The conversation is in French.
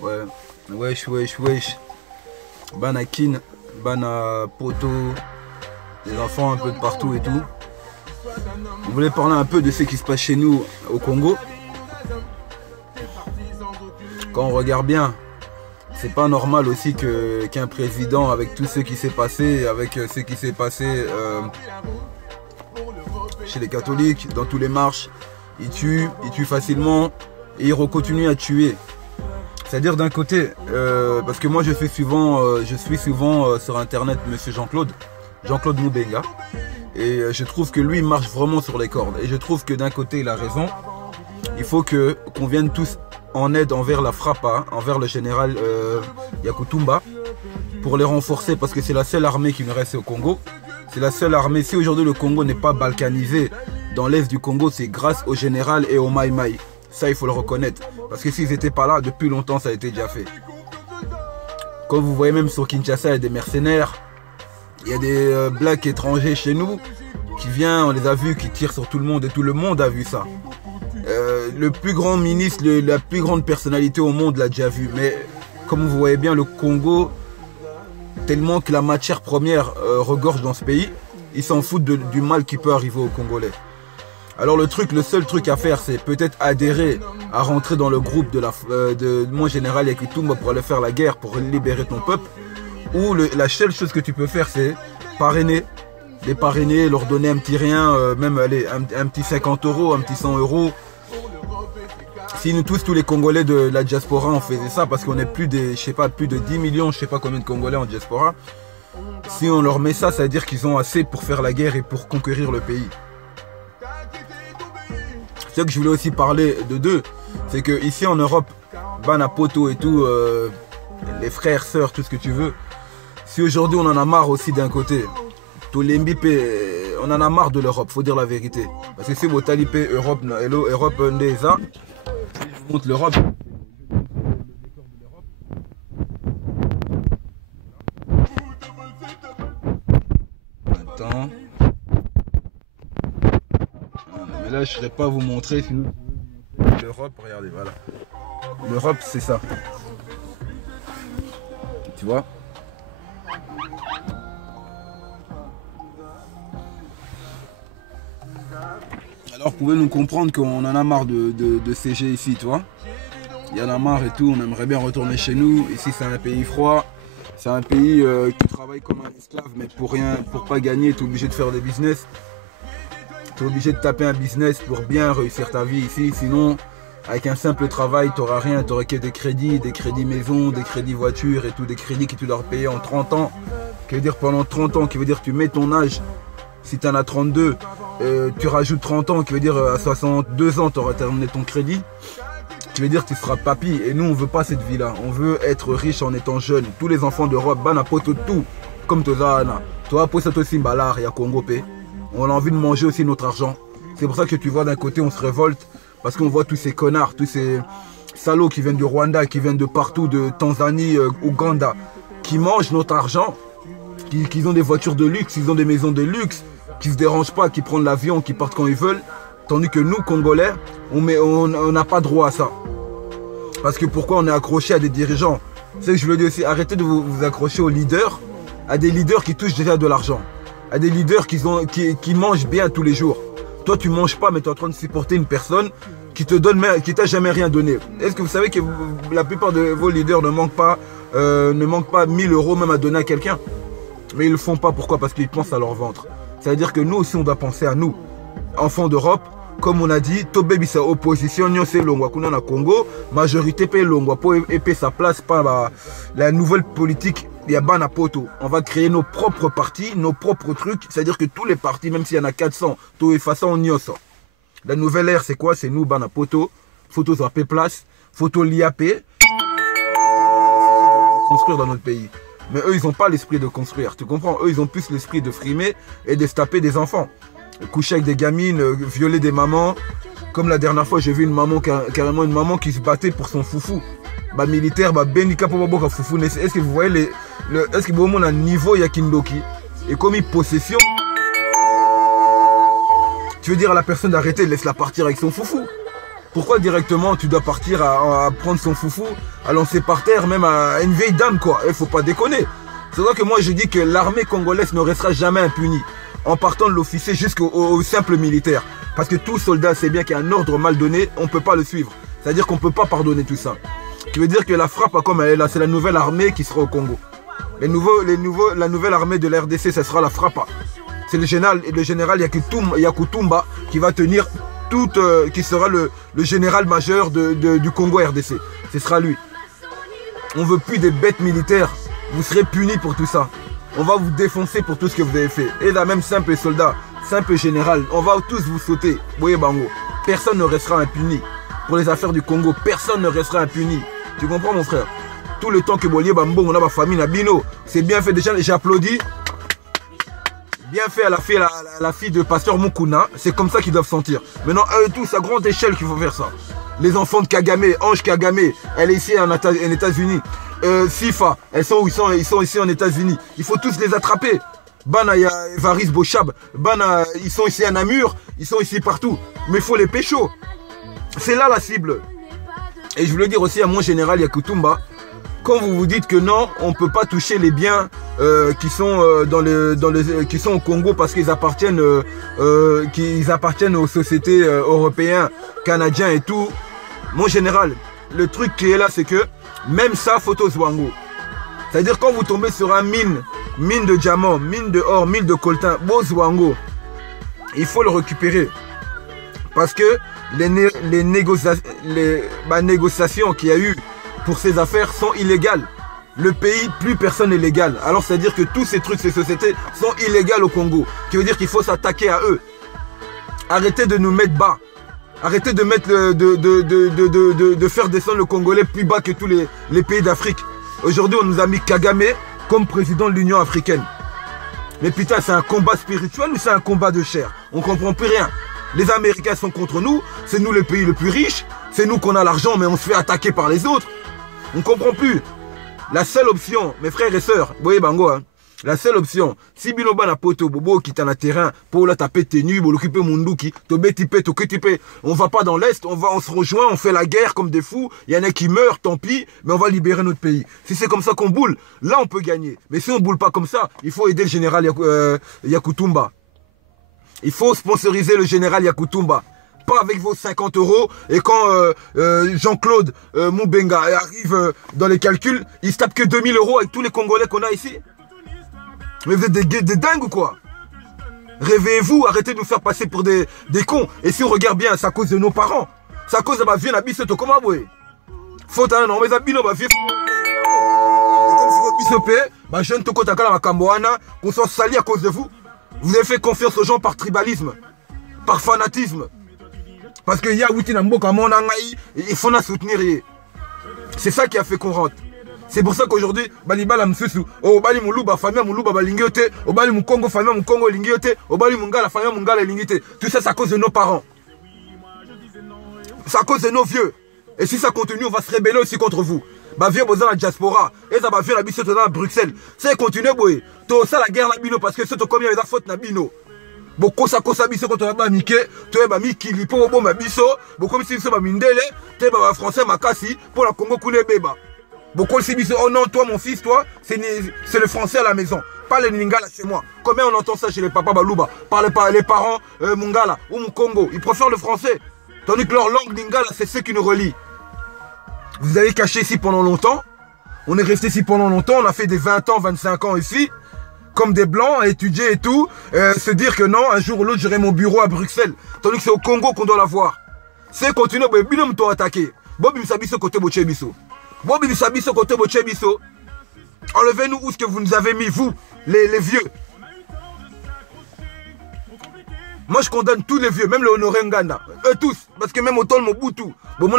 Ouais, wesh. Banakin, Bana Poto, les enfants un peu de partout et tout. On voulait parler un peu de ce qui se passe chez nous au Congo. Quand on regarde bien, c'est pas normal aussi qu'un président, avec tout ce qui s'est passé, avec ce qui s'est passé chez les catholiques, dans tous les marches, ils tuent facilement et ils continuent à tuer. C'est-à-dire d'un côté, parce que moi je suis souvent sur internet Monsieur Jean-Claude Moubenga, et je trouve que lui il marche vraiment sur les cordes. Et je trouve que d'un côté il a raison, il faut qu'on vienne tous en aide envers la Frappa, envers le général Yakutumba, pour les renforcer, parce que c'est la seule armée qui nous reste au Congo. C'est la seule armée. Si aujourd'hui le Congo n'est pas balkanisé dans l'est du Congo, c'est grâce au général et au Mai Mai. Ça, il faut le reconnaître. Parce que s'ils n'étaient pas là, depuis longtemps, ça a été déjà fait. Comme vous voyez, même sur Kinshasa, il y a des mercenaires. Il y a des blacks étrangers chez nous qui viennent, on les a vus, qui tirent sur tout le monde. Et tout le monde a vu ça. Le plus grand ministre, la plus grande personnalité au monde l'a déjà vu. Mais comme vous voyez bien, le Congo, tellement que la matière première regorge dans ce pays, ils s'en foutent du mal qui peut arriver aux Congolais. Alors le seul truc à faire, c'est peut-être adhérer à rentrer dans le groupe de mon général Yakutumba pour aller faire la guerre, pour libérer ton peuple. Ou la seule chose que tu peux faire, c'est les parrainer, leur donner un petit rien, même allez, un petit 50 €, un petit 100 €. Si nous tous les Congolais de la diaspora, on faisait ça, parce qu'on est plus de 10 millions, je sais pas combien de Congolais en diaspora. Si on leur met ça, ça veut dire qu'ils ont assez pour faire la guerre et pour conquérir le pays. Ce que je voulais aussi parler de deux, c'est que ici en Europe, Banapoto et tout, les frères, sœurs, tout ce que tu veux, si aujourd'hui on en a marre aussi d'un côté, tout les Mbipé, on en a marre de l'Europe, faut dire la vérité. Parce que si vous talipez Europe Ndeza, si je vous montre l'Europe, attends. Mais là je ne saurais pas vous montrer, sinon l'Europe, regardez, voilà. L'Europe c'est ça. Tu vois? Alors vous pouvez nous comprendre qu'on en a marre de CG ici, tu vois. Il y en a marre et tout, on aimerait bien retourner chez nous. Ici c'est un pays froid, c'est un pays qui travaille comme un esclave, mais pour rien, pour pas gagner, tu es obligé de faire des business. Tu es obligé de taper un business pour bien réussir ta vie ici, sinon avec un simple travail, tu n'auras rien, tu n'auras que des crédits maison, des crédits voiture et tout, des crédits que tu dois payer en 30 ans. Qui veut dire pendant 30 ans, qui veut dire tu mets ton âge, si tu en as 32, tu rajoutes 30 ans, qui veut dire à 62 ans, tu auras terminé ton crédit. Qui veut dire que tu seras papy. Et nous, on ne veut pas cette vie-là. On veut être riche en étant jeune. Tous les enfants d'Europe, Banapoto, tout, comme Tozana. Toi, pour ça, aussi, Mbalar, il y a Congo P. On a envie de manger aussi notre argent. C'est pour ça que tu vois d'un côté, on se révolte. Parce qu'on voit tous ces connards, tous ces salauds qui viennent du Rwanda, qui viennent de partout, de Tanzanie, Ouganda, qui mangent notre argent, qui ont des voitures de luxe, ils ont des maisons de luxe, qui ne se dérangent pas, qui prennent l'avion, qui partent quand ils veulent. Tandis que nous, Congolais, on n'a pas droit à ça. Parce que pourquoi on est accroché à des dirigeants? C'est que je veux dire aussi, arrêtez de vous accrocher aux leaders, à des leaders qui touchent déjà de l'argent, à des leaders qui mangent bien tous les jours. Toi, tu manges pas, mais tu es en train de supporter une personne qui t'a jamais rien donné. Est-ce que vous savez que la plupart de vos leaders ne manquent pas 1000 € même à donner à quelqu'un? Mais ils le font pas. Pourquoi? Parce qu'ils pensent à leur ventre. C'est-à-dire que nous aussi, on doit penser à nous, enfants d'Europe. Comme on a dit, Tobé sa opposition, c'est Longwa Kuna na Congo, majorité paye Longwa pour épée sa place par la nouvelle politique. Il y a Banapoto. On va créer nos propres partis, nos propres trucs. C'est-à-dire que tous les partis, même s'il y en a 400, tout est façon Nyoso. La nouvelle ère, c'est quoi? C'est nous, Banapoto. Photos à place, photos l'IAP. Construire dans notre pays. Mais eux, ils n'ont pas l'esprit de construire. Tu comprends? Eux, ils ont plus l'esprit de frimer et de se taper des enfants. Coucher avec des gamines, violer des mamans. Comme la dernière fois, j'ai vu une maman, carrément une maman qui se battait pour son foufou. Bah, militaire, bah, Benika Poboboka foufou. Est-ce que vous voyez est-ce que vous voyez un niveau Yakindoki? Et comme une possession, tu veux dire à la personne d'arrêter, laisse-la partir avec son foufou. Pourquoi directement tu dois partir à prendre son foufou, à lancer par terre, même à une vieille dame, quoi? Il faut pas déconner. C'est vrai que moi je dis que l'armée congolaise ne restera jamais impunie, en partant de l'officier jusqu'au simple militaire. Parce que tout soldat sait bien qu'il y a un ordre mal donné, on ne peut pas le suivre. C'est-à-dire qu'on ne peut pas pardonner tout ça. Ce qui veut dire que la frappe, comme elle est là, c'est la nouvelle armée qui sera au Congo. La nouvelle armée de la RDC, ce sera la frappe. C'est le général Yakutumba qui va tenir qui sera le général majeur du Congo RDC. Ce sera lui. On ne veut plus des bêtes militaires. Vous serez punis pour tout ça. On va vous défoncer pour tout ce que vous avez fait. Et là, même simple soldat, simple général, on va tous vous sauter. Vous voyez, Bango. Personne ne restera impuni. Pour les affaires du Congo, personne ne restera impuni. Tu comprends, mon frère? Tout le temps que Bolié Bambo, on a ma famille, Nabino, c'est bien fait déjà, j'applaudis. Bien fait à la fille de pasteur Mukuna, c'est comme ça qu'ils doivent sentir. Maintenant, eux tous, à grande échelle qu'il faut faire ça. Les enfants de Kagame, Ange Kagame, elle est ici en États-Unis. Sifa, ils sont ici en États-Unis. Il faut tous les attraper. Bana, il y a Varis Bochab. Bana, ils sont ici à Namur. Ils sont ici partout. Mais il faut les pécho. C'est là la cible. Et je voulais dire aussi à mon général Yakutumba, quand vous vous dites que non, on ne peut pas toucher les biens qui sont qui sont au Congo parce qu'ils appartiennent aux sociétés européennes, canadiens et tout. Mon général, le truc qui est là, c'est que même ça, photo Zwango. C'est-à-dire quand vous tombez sur un mine de diamant, mine de or, mine de coltan, beau Zwango, il faut le récupérer. Parce que les négociations qu'il y a eu pour ces affaires sont illégales. Le pays, plus personne n'est légal. Alors c'est-à-dire que tous ces trucs, ces sociétés sont illégales au Congo. Ce qui veut dire qu'il faut s'attaquer à eux. Arrêtez de nous mettre bas. Arrêtez de mettre de faire descendre le Congolais plus bas que tous les pays d'Afrique. Aujourd'hui, on nous a mis Kagame comme président de l'Union africaine. Mais putain, c'est un combat spirituel ou c'est un combat de chair? On comprend plus rien. Les Américains sont contre nous, c'est nous le pays le plus riche, c'est nous qu'on a l'argent mais on se fait attaquer par les autres. On ne comprend plus. La seule option, mes frères et sœurs, vous voyez Bango, hein, la seule option, si Binoba na poto bobo qui est dans le terrain, pour la taper tenue, pour l'occuper munduki, on va pas dans l'Est, on se rejoint, on fait la guerre comme des fous, il y en a qui meurent, tant pis, mais on va libérer notre pays. Si c'est comme ça qu'on boule, là on peut gagner. Mais si on boule pas comme ça, il faut aider le général Yakutumba. Il faut sponsoriser le général Yakutumba. Pas avec vos 50 € et quand Jean-Claude Moubenga arrive dans les calculs, il se tape que 2000 € avec tous les Congolais qu'on a ici. Mais vous êtes des dingues ou quoi? Réveillez-vous, arrêtez de nous faire passer pour des cons. Et si on regarde bien, c'est à cause de nos parents. C'est à cause de ma vie, la bisoto, comment vous? Faut un non, mais la bino, ma vie. Comme si vous bisopé, ma jeune toko takala ma kamboana, qu'on soit sali à cause de vous. Vous avez fait confiance aux gens par tribalisme, par fanatisme. Parce que ya Witi Namboka Monangaï, il faut la soutenir. C'est ça qui a fait qu'on rentre. C'est pour ça qu'aujourd'hui, Balibala Msusu, au Bali Moulouba, famille Moulouba Balingiote, au Bali Moukongo, famille Moukongo Lingiote, au Bali Mungala, famille Mungala Lingiote. Tout ça, c'est à cause de nos parents. C'est à cause de nos vieux. Et si ça continue, on va se rébeller aussi contre vous. Bah viens dans la diaspora. Et ça va venir la bise à Bruxelles. Ça continue, boy. Tout ça, la guerre, la bino, parce que c'est comme il y a des fautes, la bino. Beaucoup ça cause biso quand on va miqué, tu es miki lipo bon ma biso, beaucoup si c'est ma mindele, tu es ma français ma kasi pour la Congo couler béba. Beaucoup si biso oh non toi mon fils toi, c'est le français à la maison, pas le lingala chez moi. Combien on entend ça chez les papas Balouba, par les parents Mungala ou Mukongo, ils préfèrent le français. Tandis que leur langue lingala c'est ce qui nous relie. Vous avez caché ici pendant longtemps. On est resté ici pendant longtemps, on a fait des 20 ans, 25 ans ici. Comme des blancs, à étudier et tout, se dire que non, un jour ou l'autre, j'aurai mon bureau à Bruxelles. Tandis que c'est au Congo qu'on doit l'avoir. C'est continuer, binom to attaquer. Bobi Misabiso côté Bochebiso. Bobi Misabiso côté Bochebiso. Enlevez-nous où ce que vous nous avez mis, vous, les vieux. Moi, je condamne tous les vieux, même le Honoré Nganda. Eux tous, parce que même autant le Mobutu. Bon, mon